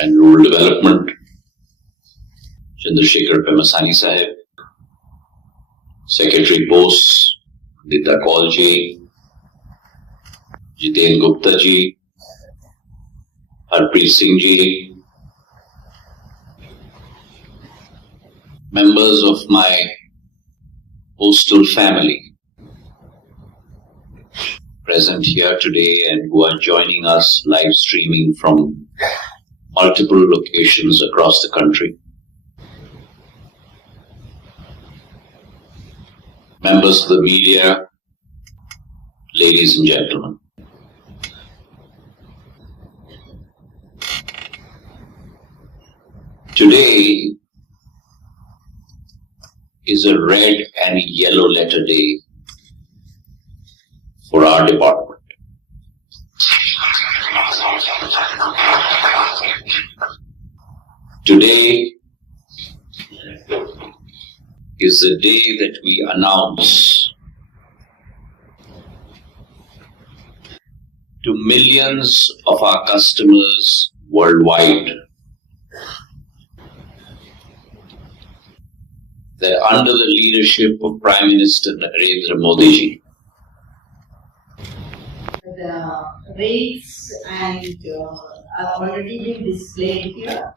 and Rural Development, Chandrasekhar Pemasani Sahib, Secretary Posts, Dita Kaul ji, Jiten Gupta ji, Harpreet Singh ji, members of my postal family present here today and who are joining us live streaming from multiple locations across the country. Members of the media, ladies and gentlemen. Today is a red and yellow letter day for our department. Today is the day that we announce to millions of our customers worldwide that under the leadership of Prime Minister Narendra Modi ji, the rates and have already been displayed here,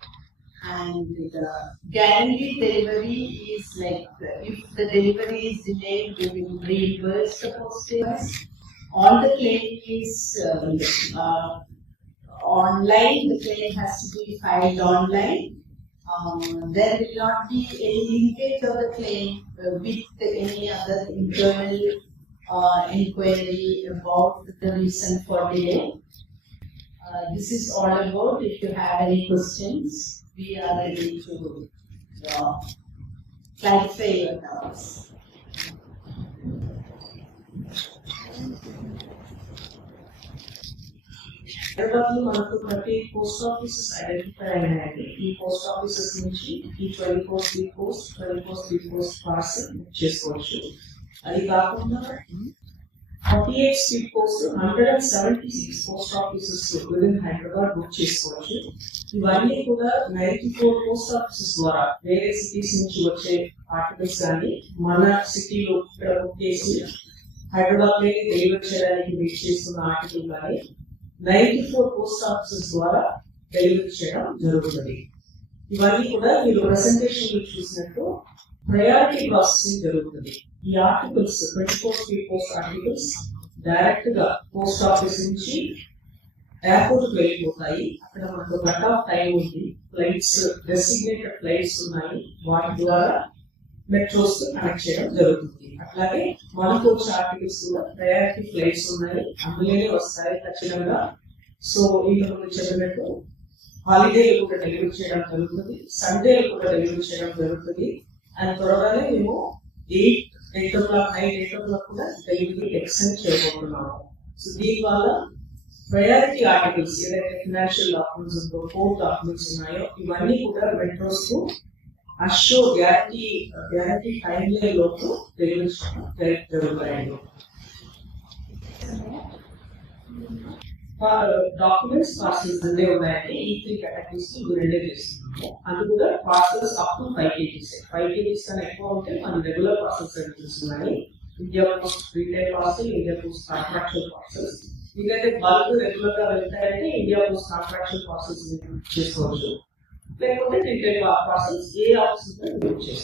and the guaranteed delivery is like if the delivery is delayed, we will reimburse the postage. All the claim is online. The claim has to be filed online. There will not be any linkage of the claim with any other internal inquiry about the reason for delay. This is all about. If you have any questions, we are ready to clarify your doubts. మనకు ప్రతి post offices identify అయినాయండి. ఈ post offices నుంచి ఈ 24 speed post parcel book చేసుకోవచ్చు. అది కాకుండా 48 speed post 176 post offices within Hyderabad బుక్ చేసుకోవచ్చు. ఇవన్నీ కూడా 94 పోస్ట్ ఆఫీసెస్ ద్వారా వేరే సిటీస్ నుంచి వచ్చే ఆర్టికల్స్ కానీ మన సిటీలో ఇక్కడ బుక్ చేసి హైదరాబాద్ లోనే డెలివర్ చేయడానికి వెయిట్ చేస్తున్న ఆర్టికల్ కానీ 94 పోస్ట్ ఆఫీసెస్ ద్వారా డెలివరీ చేయడం జరుగుతుంది. ఇవన్నీ కూడా మీరు ప్రెసెంటేషన్ లో చూసినట్టు ప్రయారిటీ ప్రాసెసింగ్ జరుగుతుంది. ఈ ఆర్టికల్స్ 24 స్పీడ్ పోస్ట్ ఆర్టికల్స్ డైరెక్ట్ గా పోస్ట్ ఆఫీస్ నుంచి ఎయిర్పోర్ట్ కు వెళ్ళిపోతాయి. అక్కడ మనకు కట్ ఆఫ్ టైం ఉంది. ఫ్లైట్స్ డెసిగ్నేటెడ్ ఫ్లైట్స్ ఉన్నాయి. వాటి ద్వారా మెట్రోస్ కనెక్ట్ చేయడం జరుగుతుంది. అట్లాగే మనకు వచ్చే ఆర్టికల్స్ కూడా ప్రయారిటీ ఫ్లైట్స్ ఉన్నాయి, అందులోనే వస్తాయి ఖచ్చితంగా. సో ఇంతకు చెప్పినట్టు హాలిడేలు కూడా డెలివరీ చేయడం జరుగుతుంది, సండేలు కూడా డెలివరీ చేయడం జరుగుతుంది. అండ్ త్వరగానే మేము 8 o'clock నైట్ 8 o'clock కూడా డెలివరీ ఎక్స్టెండ్ చేయబోతున్నాము. సో దీనివల్ల ప్రయారిటీ ఆర్టికల్స్ ఏదైతే ఫైనాన్షియల్ డాక్యుమెంట్స్ ఉందో, కోర్ట్ డాక్యుమెంట్స్ ఉన్నాయో ఇవన్నీ కూడా మెట్రోస్ కు అషో గ్యారంటీ టైం లైన్ లోపు డెలివరీ జరుగుతాయండి. డాక్యుమెంట్స్ పార్సల్స్ అన్నీ ఉన్నాయండి. ఈ 3 కేటగిరీస్ రెండే చేస్తున్నాము. అది కూడా పార్సల్స్ అప్ టు 5 kgs. 5 kgs కన్నా ఎక్కువ ఉంటే మన రెగ్యులర్ పార్సల్స్ సర్వీసెస్ ఉన్నాయి. India post retail parcel, India post contractual parcels. ఇదైతే బల్క్ రెగ్యులర్ గా వెళ్తాయంటే ఇండియా పోస్ట్ కాంట్రాక్చువల్ పార్సల్స్ చేసుకోవచ్చు, లేకపోతే రీటైల్ పార్సల్స్ ఏ ఆఫీస్ చేసుకోవచ్చు.